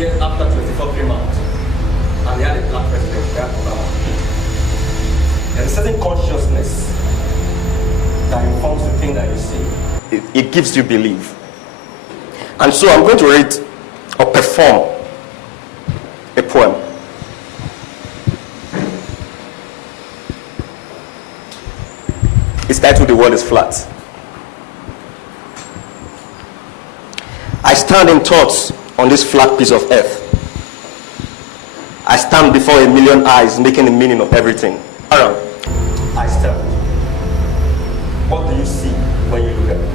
years after 24 came out, and they had a black president, they had Obama. There's a certain consciousness that informs the thing that you see. It gives you belief. And so I'm going to read or perform a poem. It's titled "The World is Flat." I stand in thoughts on this flat piece of earth. I stand before a million eyes, making the meaning of everything. I stand. What do you see when you look at me?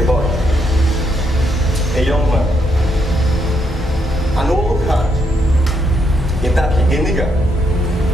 A boy, a young man, an old hand, a darky, a nigger,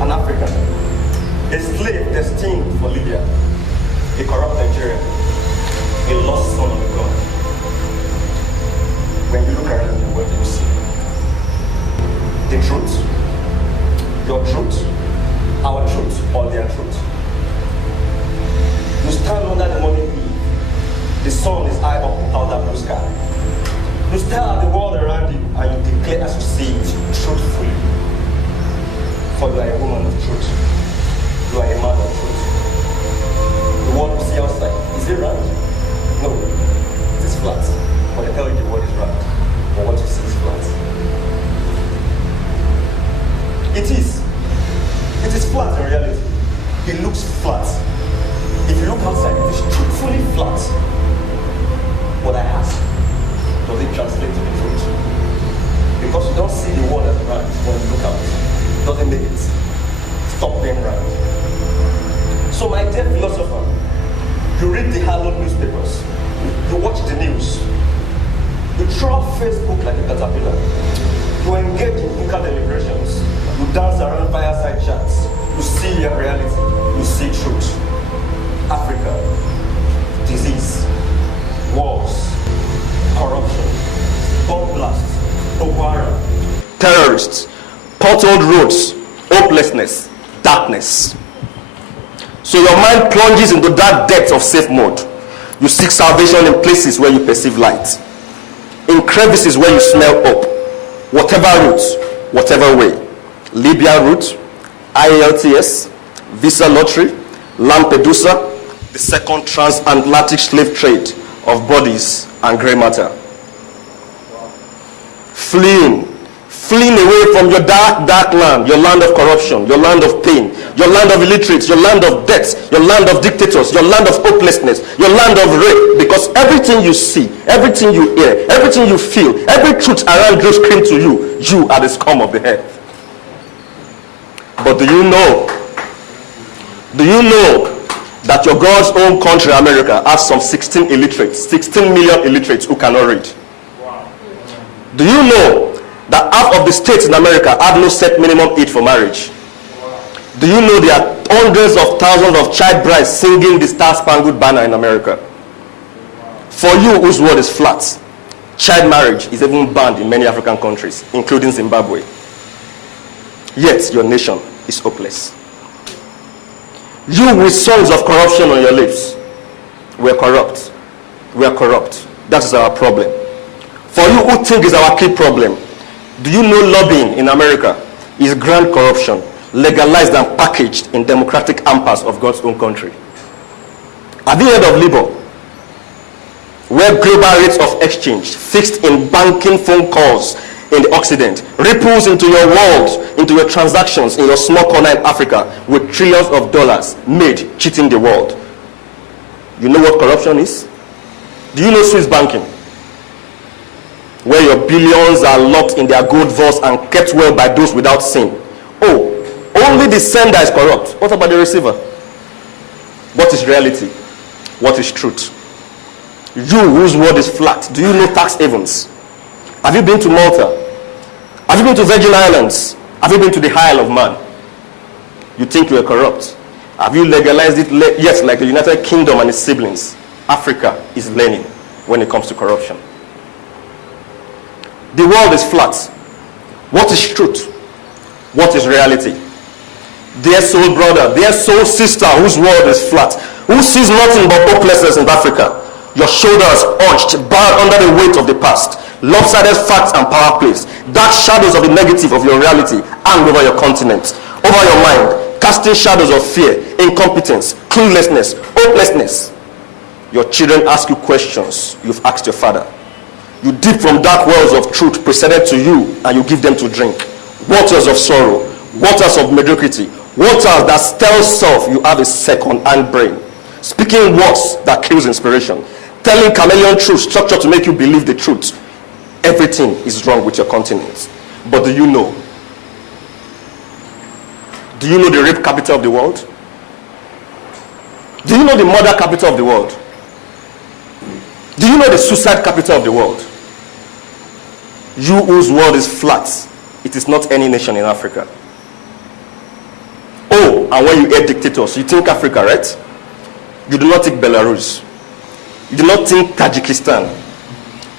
an African, a slave destined for Libya, a corrupt Nigerian, a lost son of a gun. When you look around you, what do you see? The truth, your truth, our truth, or their truth. You stand under the morning eve. The sun is high up out that blue sky. You stare at the world around you and you declare as you see it truthfully. For you are a woman of truth. You are a man of truth. The world you see outside, is it round? No, it is flat. But I tell you the world is round. But what you see is flat. It is. It is flat in reality. It looks flat. If you look outside, it is truthfully flat. What I ask, does it translate to the truth? Because you don't see the world as round when you look out. It doesn't make it stop being round. So my dear philosopher, you read the hallowed newspapers, you watch the news, you throw up Facebook like a caterpillar, you engage in buka deliberations, you dance around fireside chats, you see your reality, you see truth. Africa, disease, wars, corruption, bomb blasts, Boko Haram, terrorists, potholed roads, hopelessness, darkness. So your mind plunges into that depth of safe mode. You seek salvation in places where you perceive light, in crevices where you smell hope. Whatever route, whatever way. Libya route, IELTS, visa lottery, Lampedusa, the second transatlantic slave trade of bodies and grey matter. Fleeing away from your dark land, your land of corruption, your land of pain, your land of illiterates, your land of debts, your land of dictators, your land of hopelessness, your land of rape. Because everything you see, everything you hear, everything you feel, every truth around you scream to you, you are the scum of the earth. But do you know that your God's own country, America, has some 16 million illiterates who cannot read? Wow. Do you know that half of the states in America have no set minimum age for marriage? Wow. Do you know there are hundreds of thousands of child brides singing the Star-Spangled Banner in America? Wow. For you whose world is flat, child marriage is even banned in many African countries, including Zimbabwe. Yet your nation is hopeless. You with songs of corruption on your lips, we're corrupt. We are corrupt. That is our problem. For you who think is our key problem, do you know lobbying in America is grand corruption, legalized and packaged in democratic hampers of God's own country? Have you heard of Libor, where global rates of exchange fixed in banking phone calls in the Occident ripples into your world, into your transactions in your small corner in Africa with trillions of dollars made cheating the world? You know what corruption is? Do you know Swiss banking, where your billions are locked in their gold vaults and kept well by those without sin? Oh, only the sender is corrupt. What about the receiver? What is reality? What is truth? You whose world is flat, do you know tax havens? Have you been to Malta? Have you been to Virgin Islands? Have you been to the Isle of Man? You think you are corrupt. Have you legalized it? Yes, like the United Kingdom and its siblings. Africa is learning when it comes to corruption. The world is flat. What is truth? What is reality? Dear soul brother, dear soul sister whose world is flat, who sees nothing but hopelessness in Africa, Your shoulders hunched, bowed under the weight of the past. Lopsided facts and power plays. Dark shadows of the negative of your reality hang over your continent, over your mind, casting shadows of fear, incompetence, cluelessness, hopelessness. Your children ask you questions you've asked your father. You dip from dark wells of truth presented to you, and you give them to drink. Waters of sorrow, waters of mediocrity, waters that tells self you have a second-hand brain. Speaking words that kills inspiration. Telling chameleon truth structured to make you believe the truth. Everything is wrong with your continent. But do you know? Do you know the rape capital of the world? Do you know the murder capital of the world? Do you know the suicide capital of the world? You whose world is flat, it is not any nation in Africa. Oh, and when you hear dictators, you think Africa, right? You do not think Belarus. You do not think Tajikistan.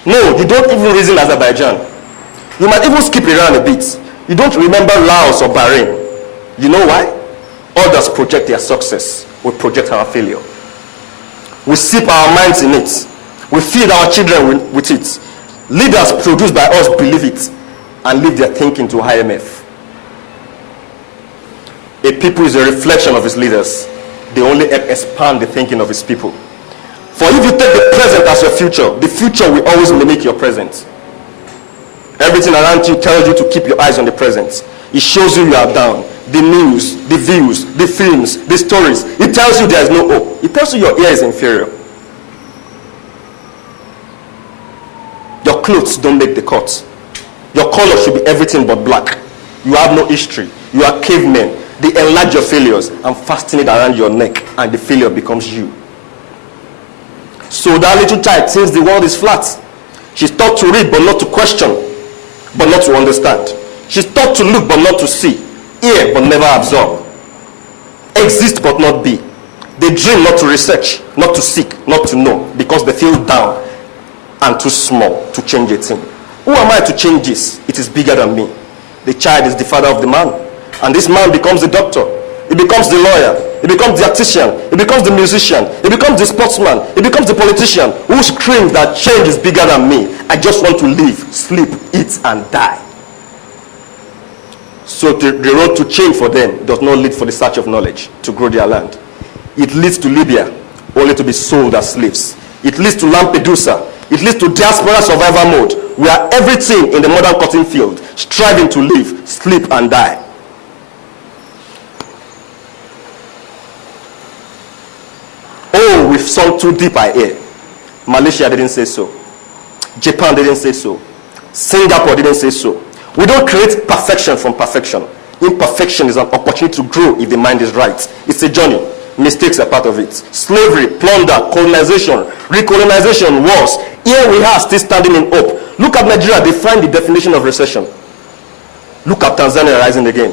No, you don't even reason Azerbaijan. You might even skip around a bit. You don't remember Laos or Bahrain. You know why? Others project their success. We project our failure. We sip our minds in it. We feed our children with it. Leaders produced by us believe it and leave their thinking to IMF. A people is a reflection of its leaders. They only help expand the thinking of its people. For if you take the present as your future, the future will always mimic your present. Everything around you tells you to keep your eyes on the present. It shows you are down. The news, the views, the films, the stories. It tells you there is no hope. It tells you your ear is inferior. Your clothes don't make the cut. Your color should be everything but black. You have no history. You are cavemen. They enlarge your failures and fasten it around your neck, and the failure becomes you. So that little child thinks the world is flat. She's taught to read but not to question, but not to understand. She's taught to look but not to see, hear but never absorb, exist but not be. They dream not to research, not to seek, not to know, because they feel down and too small to change a thing. Who am I to change this? It is bigger than me. The child is the father of the man, and this man becomes the doctor. He becomes the lawyer. He becomes the artisan. He becomes the musician. He becomes the sportsman. He becomes the politician who screams that change is bigger than me. I just want to live, sleep, eat, and die. So the road to change for them does not lead for the search of knowledge to grow their land. It leads to Libya, only to be sold as slaves. It leads to Lampedusa. It leads to diaspora survival mode. We are everything in the modern cotton field, striving to live, sleep, and die. Oh, we've sunk too deep, I hear. Malaysia didn't say so. Japan didn't say so. Singapore didn't say so. We don't create perfection from perfection. Imperfection is an opportunity to grow if the mind is right. It's a journey. Mistakes are part of it. Slavery, plunder, colonization, recolonization, wars. Here we are still standing in hope. Look at Nigeria, define the definition of recession. Look at Tanzania rising again.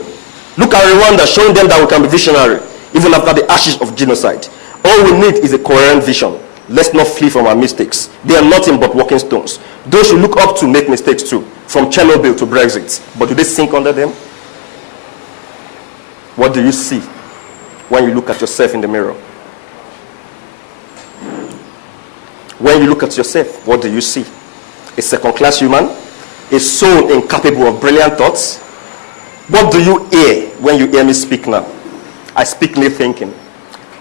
Look at Rwanda, showing them that we can be visionary, even after the ashes of genocide. All we need is a coherent vision. Let's not flee from our mistakes. They are nothing but walking stones. Those you look up to make mistakes too, from Chernobyl to Brexit. But do they sink under them? What do you see when you look at yourself in the mirror? When you look at yourself, what do you see? A second-class human? A soul incapable of brilliant thoughts? What do you hear when you hear me speak now? I speak new thinking.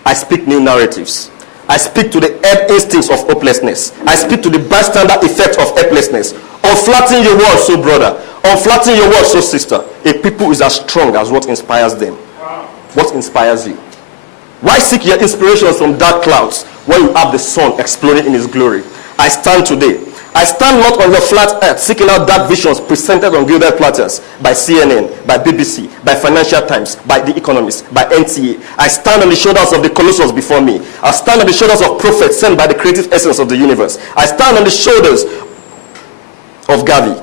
I speak new narratives. I speak to the instincts of hopelessness. I speak to the bystander effect of helplessness. Unflatten your words, so brother. Unflatten your words, so sister. A people is as strong as what inspires them. What inspires you? Why seek your inspirations from dark clouds when you have the sun exploding in its glory? I stand today. I stand not on your flat earth seeking out dark visions presented on gilded platters by CNN, by BBC, by Financial Times, by The Economist, by NTA. I stand on the shoulders of the colossus before me. I stand on the shoulders of prophets sent by the creative essence of the universe. I stand on the shoulders of Gavi,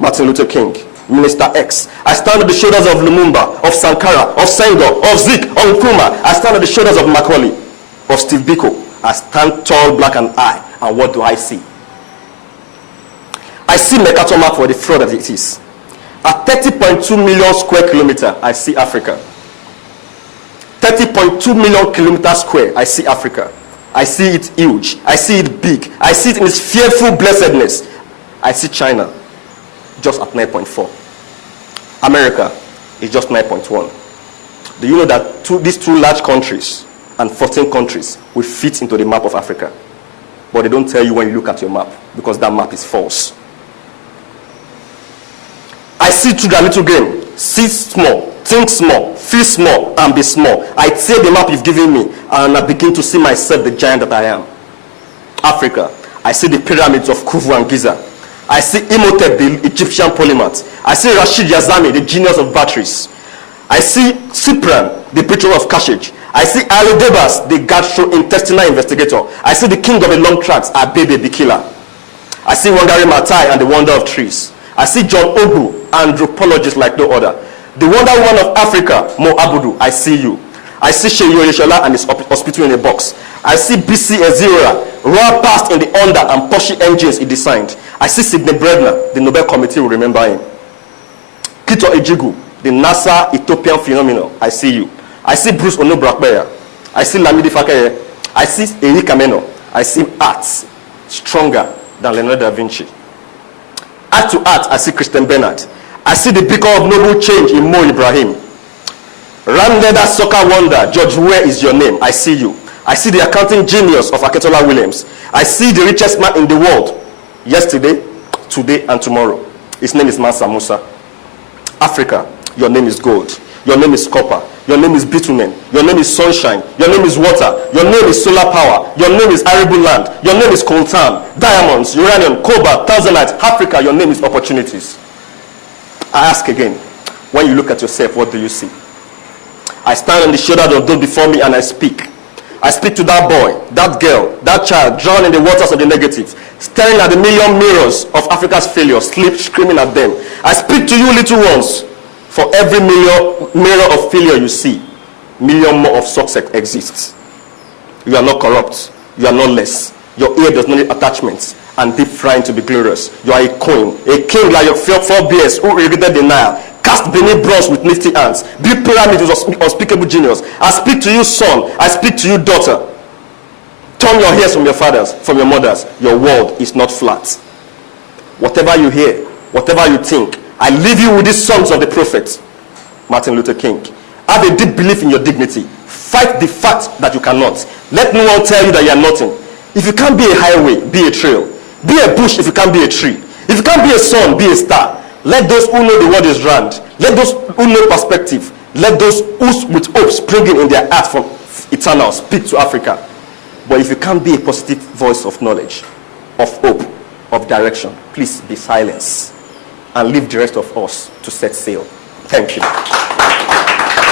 Martin Luther King, Minister X. I stand on the shoulders of Lumumba, of Sankara, of Senghor, of Zik, of Nkrumah. I stand on the shoulders of Macaulay, of Steve Biko. I stand tall, black, and high. And what do I see? I see Mekatoma for the fraud that it is. At 30.2 million square kilometers, I see Africa. 30.2 million kilometers square, I see Africa. I see it huge. I see it big. I see it in its fearful blessedness. I see China just at 9.4. America is just 9.1. Do you know that these two large countries and 14 countries will fit into the map of Africa? But they don't tell you when you look at your map, because that map is false. I see through that little game. See small, think small, feel small, and be small. I take the map you've given me, and I begin to see myself, the giant that I am. Africa, I see the pyramids of Khufu and Giza. I see Imhotep, the Egyptian polymath. I see Rashid Yazami, the genius of batteries. I see Cyprian, the preacher of Carthage. I see Ali Debas, the gastrointestinal investigator. I see the king of the long tracks, Abebe the killer. I see Wangari Maathai and the wonder of trees. I see John Ogu, anthropologist like no other. The wonder woman of Africa, Mo Abudu, I see you. I see Sheyi Oyeshola and his hospital in a box. I see BC Ezira, raw past in the under and Porsche engines he designed. I see Sidney Bredner, the Nobel Committee will remember him. Kito Ejigu, the NASA Ethiopian phenomenon, I see you. I see Bruce Onobrakbeya. I see Lamidi Fakeye. I see Eric Kameno. I see arts stronger than Leonardo da Vinci. Art to art, I see Christian Bernard. I see the beacon of noble change in Mo Ibrahim. Rounded as soccer wonder, George, where is your name? I see you. I see the accounting genius of Aketola Williams. I see the richest man in the world, yesterday, today, and tomorrow. His name is Mansa Musa. Africa, your name is gold. Your name is copper. Your name is bitumen. Your name is sunshine. Your name is water. Your name is solar power. Your name is arable land. Your name is coltan, diamonds, uranium, cobalt, tanzanite. Africa, your name is opportunities. I ask again, when you look at yourself, what do you see? I stand on the shoulders of those before me and I speak. I speak to that boy, that girl, that child, drowned in the waters of the negative, staring at the million mirrors of Africa's failure, screaming at them. I speak to you, little ones. For every mirror of failure you see, million more of success exists. You are not corrupt. You are not less. Your ear does not need attachments and deep frying to be glorious. You are a queen, a king like your forebears who irrigated the Nile, cast beneath bronze with nifty hands, build pyramids with unspeakable genius. I speak to you, son. I speak to you, daughter. Turn your ears from your fathers, from your mothers. Your world is not flat. Whatever you hear, whatever you think, I leave you with these songs of the prophet, Martin Luther King. Have a deep belief in your dignity. Fight the fact that you cannot. Let no one tell you that you are nothing. If you can't be a highway, be a trail. Be a bush if you can't be a tree. If you can't be a sun, be a star. Let those who know the world is round. Let those who know perspective. Let those who with hope springing in their heart from eternal speak to Africa. But if you can't be a positive voice of knowledge, of hope, of direction, please be silent and leave the rest of us to set sail. Thank you.